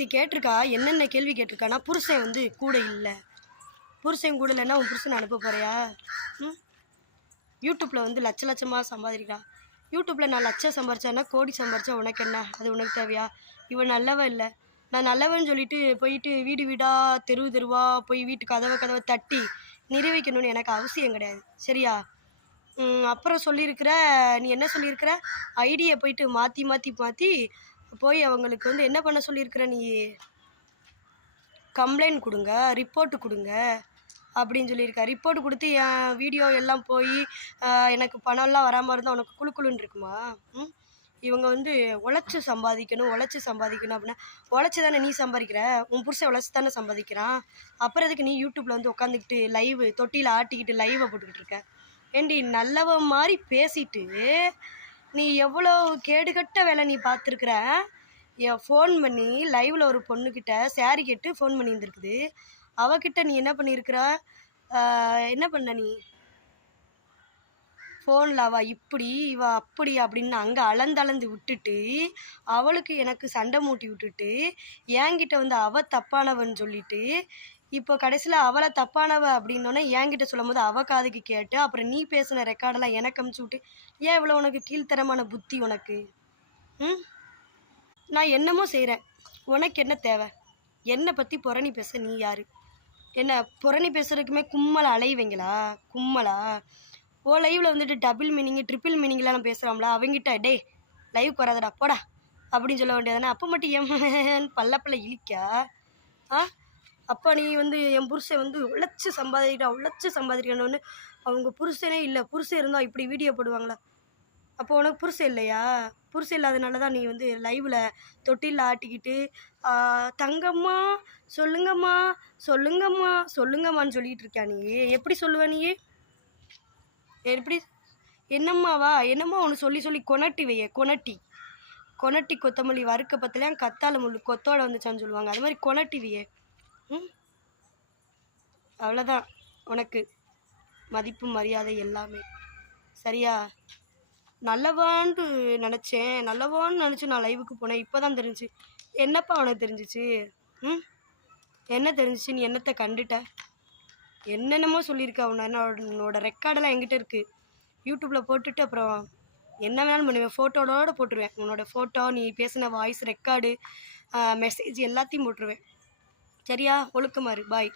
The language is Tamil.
ஒருத்தி கேட்டிருக்கா, என்னென்ன கேள்வி கேட்டிருக்கானா, புருஷன் வந்து கூட இல்லை, புருஷன் கூட இல்லைன்னா உன் புருஷனை அனுப்ப போறியா? யூடியூப்பில் வந்து லட்சமாக சம்பாதிக்கிறா. யூடியூப்பில் நான் லட்சம் சம்பாரிச்சேன்னா கோடி சம்பாரிச்சா உனக்கு என்ன? அது உனக்கு தேவையா? இவன் நல்லவன் இல்லை, நான் நல்லவன் சொல்லிட்டு போயிட்டு வீடு வீடாக தெருவாக போய் வீட்டு கதவை தட்டி நிரூபிக்கணும்னு எனக்கு அவசியம் கிடையாது. சரியா? அப்புறம் சொல்லியிருக்கிற, நீ என்ன சொல்லியிருக்கிற, ஐடியை போயிட்டு மாற்றி போய் அவங்களுக்கு வந்து என்ன பண்ண சொல்லியிருக்கிற, நீ கம்ப்ளைண்ட் கொடுங்க, ரிப்போர்ட்டு கொடுங்க அப்படின்னு சொல்லியிருக்கா. ரிப்போர்ட் கொடுத்து என் வீடியோ எல்லாம் போய் எனக்கு பணம்லாம் வராமல் இருந்தால் உனக்கு குழுன்னு இருக்குமா? இவங்க வந்து உழைச்சி சம்பாதிக்கணும் அப்படின்னா, உழைச்சி தானே நீ சம்பாதிக்கிற, உன் புருஷன் உழைச்சி தானே சம்பாதிக்கிறான். அப்புறம் எதுக்கு நீ யூடியூப்பில் வந்து உட்காந்துக்கிட்டு லைவ் தொட்டியில் ஆட்டிக்கிட்டு லைவை போட்டுக்கிட்டு இருக்க? ஏண்டி நல்லவன் மாதிரி பேசிட்டு நீ எவ்வளோ கேடுகட்ட வேலை நீ பார்த்துருக்குற. ஃபோன் பண்ணி லைவில் ஒரு பொண்ணுக்கிட்ட சாரி கேட்டு ஃபோன் பண்ணி இருந்திருக்குது. அவகிட்ட நீ என்ன பண்ணியிருக்கிற, என்ன பண்ண நீ ஃபோனில் அவள் இப்படி இவ அப்படி அப்படின்னு அங்கே அளந்து விட்டுட்டு அவளுக்கு எனக்கு சண்டை மூட்டி விட்டுட்டு என்கிட்ட வந்து அவள் தப்பானவன் சொல்லிட்டு இப்போ கடைசியில் அவளை தப்பானவ அப்படின்னோடனே என்கிட்ட சொல்லும் போது அவள் காதுக்கு கேட்டு அப்புறம் நீ பேசின ரெக்கார்டெல்லாம் எனக்கு அமுச்சு விட்டு, ஏன் இவ்வளோ உனக்கு கீழ்த்தரமான புத்தி உனக்கு? நான் என்னமோ செய்கிறேன், உனக்கு என்ன தேவை? என்னை பற்றி புரணி பேச நீ யார்? என்ன புரணி பேசுறதுக்குமே கும்மலை அலைவீங்களா? கும்மலா? ஓ லைவில் வந்துட்டு டபுள் மீனிங்கு ட்ரிபிள் மீனிங்லாம் நான் பேசுகிறாங்களா? அவங்ககிட்ட டே லைவுக்கு வராதடா போடா அப்படின்னு சொல்ல வேண்டியதானே? அப்போ மட்டும் என் பல்ல இழிக்கா? அப்போ நீ வந்து என் புருஷன் வந்து உழைச்சி சம்பாதிக்கணும்னு அவங்க புருஷனே இல்லை, புருஷன் இருந்தால் இப்படி வீடியோ போடுவாங்களா? அப்போ உனக்கு புருஷன் இல்லையா? புருஷன் இல்லாதனால தான் நீ வந்து லைவில் தொட்டில் ஆட்டிக்கிட்டு தங்கம்மா சொல்லுங்கம்மான்னு சொல்லிகிட்டு இருக்கா. நீ எப்படி சொல்லுவ? நீ எப்படி என்னம்மாவா ஒன்று சொல்லி கொணட்டி வைய, கொணட்டி கொத்தமல்லி வறுக்க பத்தலையாம் கத்தால முள்ளு கொத்தோட வந்துச்சான்னு சொல்லுவாங்க. அது மாதிரி கொணட்டி வைய. அவ்வளோதான் உனக்கு மதிப்பு மரியாதை எல்லாமே. சரியா? நல்லவான்னு நினச்சி நான் லைவுக்கு போனேன். இப்போ தான் தெரிஞ்சு. என்னப்பா உனக்கு தெரிஞ்சிச்சு? என்ன தெரிஞ்சிச்சு? நீ என்னத்தை கண்டுட்ட? என்னென்னமோ சொல்லியிருக்கா. உன்னோட ரெக்கார்டெல்லாம் என்கிட்ட இருக்குது. யூடியூப்பில் போட்டுட்டு அப்புறம் என்ன வேணாலும் பண்ணுவேன், ஃபோட்டோவோட போட்டுருவேன். உன்னோட ஃபோட்டோ, நீ பேசின வாய்ஸ் ரெக்கார்டு, மெசேஜ் எல்லாத்தையும் போட்டுருவேன். சரியா? ஒழுக்கமாரு. பாய்.